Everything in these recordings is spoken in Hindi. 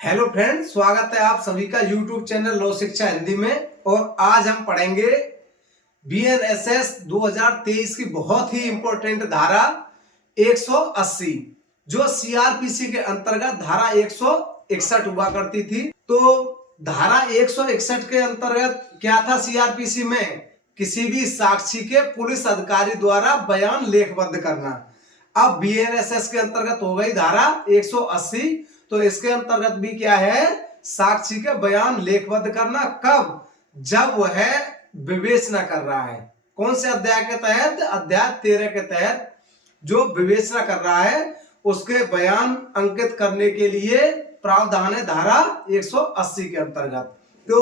हेलो फ्रेंड्स, स्वागत है आप सभी का यूट्यूब चैनल लॉ शिक्षा हिंदी में। और आज हम पढ़ेंगे बीएनएसएस 2023 की बहुत ही इंपॉर्टेंट धारा 180 जो सीआरपीसी के अंतर्गत धारा 161 हुआ करती थी। तो धारा 161 के अंतर्गत क्या था? सीआरपीसी में किसी भी साक्षी के पुलिस अधिकारी द्वारा बयान लेखबद्ध करना। अब बीएनएसएस के अंतर्गत हो गई धारा 180, तो इसके अंतर्गत भी क्या है? साक्षी के बयान लेखबद्ध करना। कब? जब वह विवेचना कर रहा है। कौन से अध्याय के तहत? अध्याय 13 के तहत जो विवेचना कर रहा है उसके बयान अंकित करने के लिए प्रावधान है धारा 180 के अंतर्गत। तो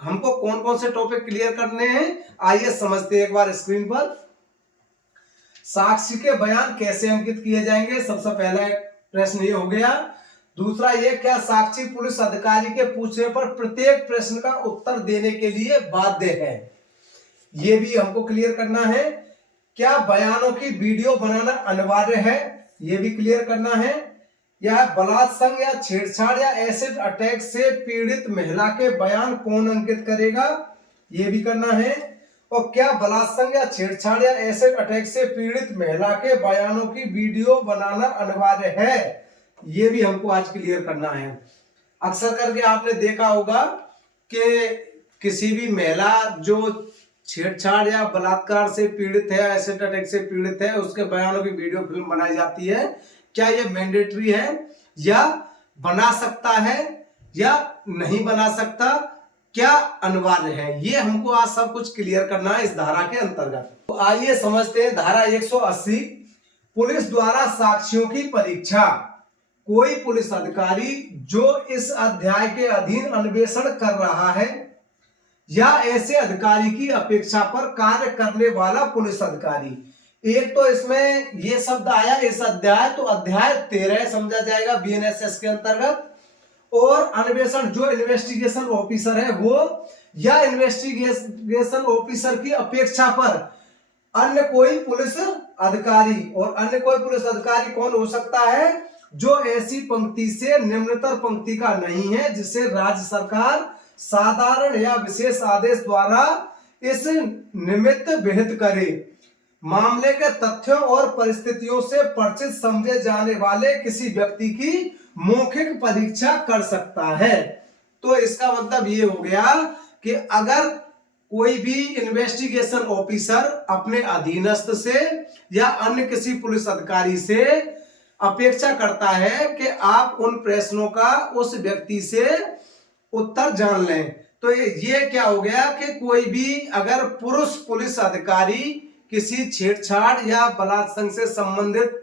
हमको कौन कौन से टॉपिक क्लियर करने हैं, आइए समझते हैं एक बार स्क्रीन पर। साक्षी के बयान कैसे अंकित किए जाएंगे, सबसे पहला प्रश्न ये हो गया। दूसरा ये, क्या साक्षी पुलिस अधिकारी के पूछने पर प्रत्येक प्रश्न का उत्तर देने के लिए बाध्य है? ये भी हमको क्लियर करना है। क्या बयानों की वीडियो बनाना अनिवार्य है? ये भी क्लियर करना है। या बलात्संग या छेड़छाड़ या एसिड अटैक से पीड़ित महिला के बयान कौन अंकित करेगा? ये भी करना है। और क्या बलात्संग या छेड़छाड़ या एसिड अटैक से पीड़ित महिला के बयानों की वीडियो बनाना अनिवार्य है? ये भी हमको आज क्लियर करना है। अक्सर करके आपने देखा होगा कि किसी भी महिला जो छेड़छाड़ या बलात्कार से पीड़ित है, एसिड अटैक से पीड़ित है, उसके बयानों की वीडियो फिल्म बनाई जाती है। क्या ये मैंडेटरी है या बना सकता है या नहीं बना सकता? क्या अनिवार्य है? ये हमको आज सब कुछ क्लियर करना है इस धारा के अंतर्गत। तो आइए समझते हैं धारा 180, पुलिस द्वारा साक्ष्यों की परीक्षा। कोई पुलिस अधिकारी जो इस अध्याय के अधीन अन्वेषण कर रहा है या ऐसे अधिकारी की अपेक्षा पर कार्य करने वाला पुलिस अधिकारी। एक तो इसमें ये शब्द आया इस अध्याय, तो अध्याय 13 समझा जाएगा बीएनएसएस के अंतर्गत। और अन्वेषण जो इन्वेस्टिगेशन ऑफिसर है वो या इन्वेस्टिगेशन ऑफिसर की अपेक्षा पर अन्य कोई पुलिस अधिकारी। और अन्य कोई पुलिस अधिकारी कौन हो सकता है? जो ऐसी पंक्ति से निम्नतर पंक्ति का नहीं है जिसे राज्य सरकार साधारण या विशेष आदेश द्वारा इस निमित्त विहित करे, मामले के तथ्यों और परिस्थितियों से परिचित समझे जाने वाले किसी व्यक्ति की मौखिक परीक्षा कर सकता है। तो इसका मतलब ये हो गया कि अगर कोई भी इन्वेस्टिगेशन ऑफिसर अपने अधीनस्थ से या अन्य किसी पुलिस अधिकारी से अपेक्षा करता है कि आप उन प्रश्नों का उस व्यक्ति से उत्तर जान लें, तो ये क्या हो गया कि कोई भी अगर पुरुष पुलिस अधिकारी किसी छेड़छाड़ या बलात्संग से संबंधित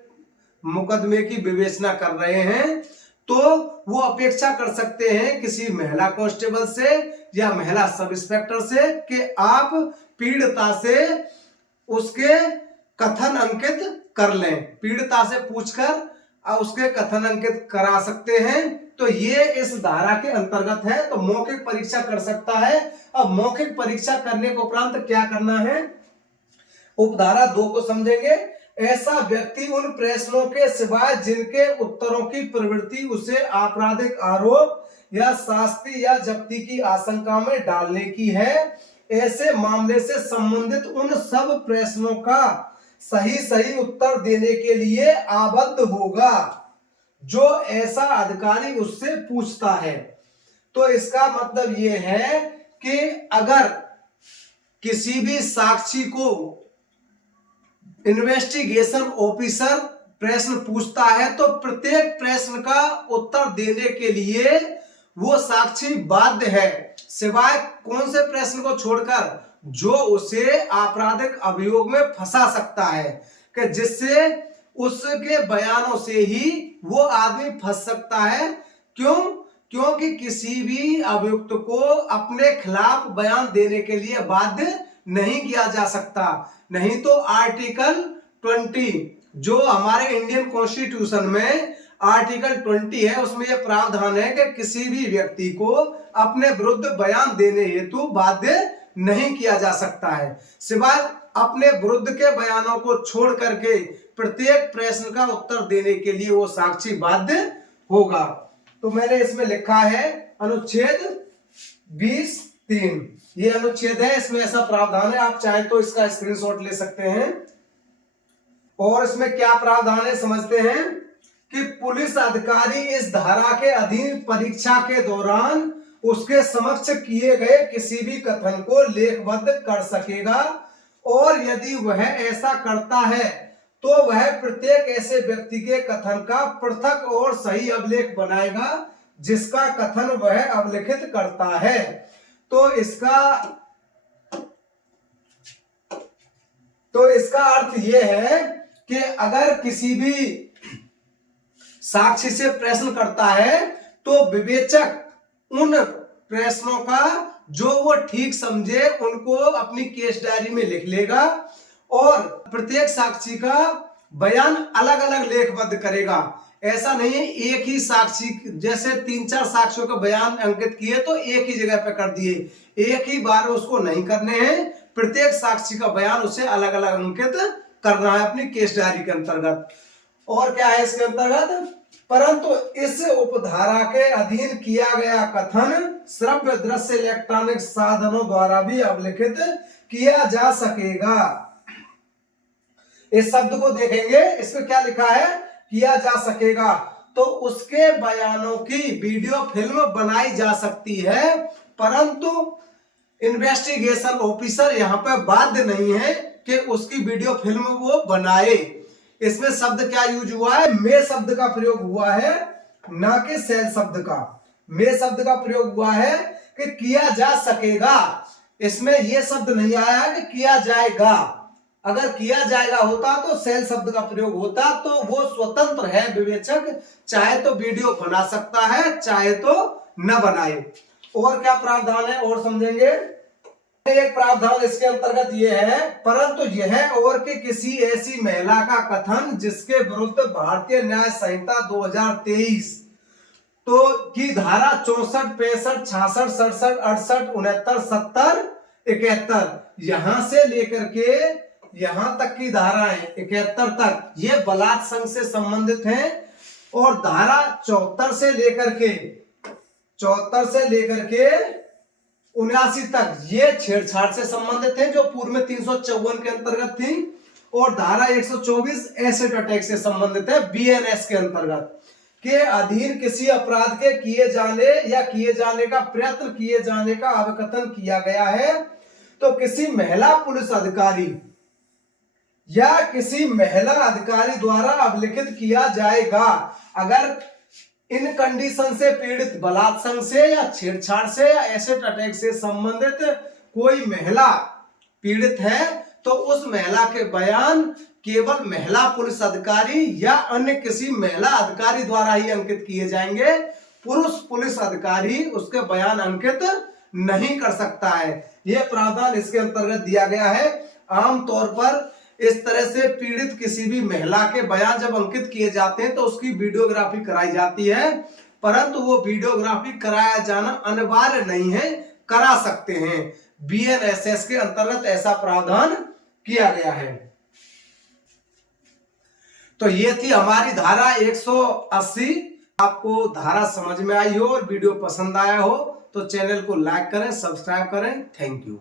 मुकदमे की विवेचना कर रहे हैं तो वो अपेक्षा कर सकते हैं किसी महिला कांस्टेबल से या महिला सब इंस्पेक्टर से कि आप पीड़िता से उसके कथन अंकित कर लें, पीड़िता से पूछकर उसके कथन अंकित करा सकते हैं। तो ये इस धारा के अंतर्गत है। तो मौखिक परीक्षा कर सकता है। अब मौखिक परीक्षा करने के उपरांत क्या करना है, उपधारा 2 को समझेंगे। ऐसा व्यक्ति उन प्रश्नों के सिवाय जिनके उत्तरों की प्रवृत्ति उसे आपराधिक आरोप या शास्ति या जब्ती की आशंका में डालने की है, ऐसे मामले से संबंधित उन सब प्रश्नों का सही उत्तर देने के लिए आबद्ध होगा जो ऐसा अधिकारी उससे पूछता है। तो इसका मतलब यह है कि अगर किसी भी साक्षी को इन्वेस्टिगेशन ऑफिसर प्रश्न पूछता है तो प्रत्येक प्रश्न का उत्तर देने के लिए वो साक्षी बाध्य है, सिवाय कौन से प्रश्न को छोड़कर जो उसे आपराधिक अभियोग में फंसा सकता है, कि जिससे उसके बयानों से ही वो आदमी फंस सकता है। क्यों? क्योंकि किसी भी अभियुक्त को अपने खिलाफ बयान देने के लिए बाध्य नहीं किया जा सकता। नहीं तो आर्टिकल 20 जो हमारे इंडियन कॉन्स्टिट्यूशन में आर्टिकल 20 है, उसमें यह प्रावधान है कि किसी भी व्यक्ति को अपने विरुद्ध बयान देने हेतु बाध्य नहीं किया जा सकता है, सिवाय अपने विरुद्ध के बयानों को छोड़ करके प्रत्येक प्रश्न का उत्तर देने के लिए वो साक्षी बाध्य होगा। तो मैंने इसमें लिखा है अनुच्छेद 20(3). ये अनुच्छेद है, इसमें ऐसा प्रावधान है। आप चाहे तो इसका स्क्रीनशॉट ले सकते हैं। और इसमें क्या प्रावधान है समझते हैं कि पुलिस अधिकारी इस धारा के अधीन परीक्षा के दौरान उसके समक्ष किए गए किसी भी कथन को लेखबद्ध कर सकेगा, और यदि वह ऐसा करता है तो वह प्रत्येक ऐसे व्यक्ति के कथन का पृथक और सही अभिलेख बनाएगा जिसका कथन वह अभिलिखित करता है। तो इसका अर्थ यह है कि अगर किसी भी साक्षी से प्रश्न करता है तो विवेचक उन प्रश्नों का जो वो ठीक समझे उनको अपनी केस डायरी में लिख लेगा, और प्रत्येक साक्षी का बयान अलग अलग लेखबद्ध करेगा। ऐसा नहीं है एक ही साक्षी, जैसे 3-4 साक्षियों का बयान अंकित किए तो एक ही जगह पे कर दिए, एक ही बार उसको नहीं करने हैं। प्रत्येक साक्षी का बयान उसे अलग अलग अंकित करना है अपनी केस डायरी के अंतर्गत। और क्या है इसके अंतर्गत, परंतु इस उपधारा के अधीन किया गया कथन श्रव्य दृश्य इलेक्ट्रॉनिक साधनों द्वारा भी अभिलिखित किया जा सकेगा। इस शब्द को देखेंगे, इसमें क्या लिखा है, किया जा सकेगा। तो उसके बयानों की वीडियो फिल्म बनाई जा सकती है, परंतु इन्वेस्टिगेशन ऑफिसर यहाँ पे बाध्य नहीं है कि उसकी वीडियो फिल्म वो बनाए। इसमें शब्द क्या यूज हुआ है, मे शब्द का प्रयोग हुआ है, ना कि सेल शब्द का। मे शब्द का प्रयोग हुआ है कि किया जा सकेगा। इसमें यह शब्द नहीं आया कि किया जाएगा। अगर किया जाएगा होता तो सेल शब्द का प्रयोग होता। तो वो स्वतंत्र है विवेचक, चाहे तो वीडियो बना सकता है चाहे तो न बनाए। और क्या प्रावधान है और समझेंगे। एक प्रावधान इसके अंतर्गत यह है, परंतु यह और कि किसी ऐसी महिला का कथन जिसके विरुद्ध भारतीय न्याय संहिता 2023 तो की धारा 64, 65, 66, 67, 68, 69, 70, 71 यहां से लेकर के यहां तक की धाराएं 71 तक ये बलात् संघ से संबंधित हैं, और धारा 74 से लेकर के 79 तक ये छेड़छाड़ से संबंधित है, जो पूर्व में 354 के अंतर्गत थी, और धारा 124 एसिड अटैक से संबंधित है बीएनएस के अंतर्गत के अधीन किसी अपराध के किए जाने या किए जाने का प्रयत्न किए जाने का अवकथन किया गया है तो किसी महिला पुलिस अधिकारी या किसी महिला अधिकारी द्वारा अभिलिखित किया जाएगा। अगर इन कंडीशन से पीड़ित बलात् संघ से या छेड़छाड़ से या एसिड अटैक से संबंधित कोई महिला पीड़ित है तो उस महिला के बयान केवल महिला पुलिस अधिकारी या अन्य किसी महिला अधिकारी द्वारा ही अंकित किए जाएंगे। पुरुष पुलिस अधिकारी उसके बयान अंकित नहीं कर सकता है। यह प्रावधान इसके अंतर्गत दिया गया है। आमतौर पर इस तरह से पीड़ित किसी भी महिला के बयान जब अंकित किए जाते हैं तो उसकी वीडियोग्राफी कराई जाती है, परंतु वो वीडियोग्राफी कराया जाना अनिवार्य नहीं है, करा सकते हैं। बीएनएसएस के अंतर्गत ऐसा प्रावधान किया गया है। तो ये थी हमारी धारा 180। आपको धारा समझ में आई हो और वीडियो पसंद आया हो तो चैनल को लाइक करें, सब्सक्राइब करें। Thank you.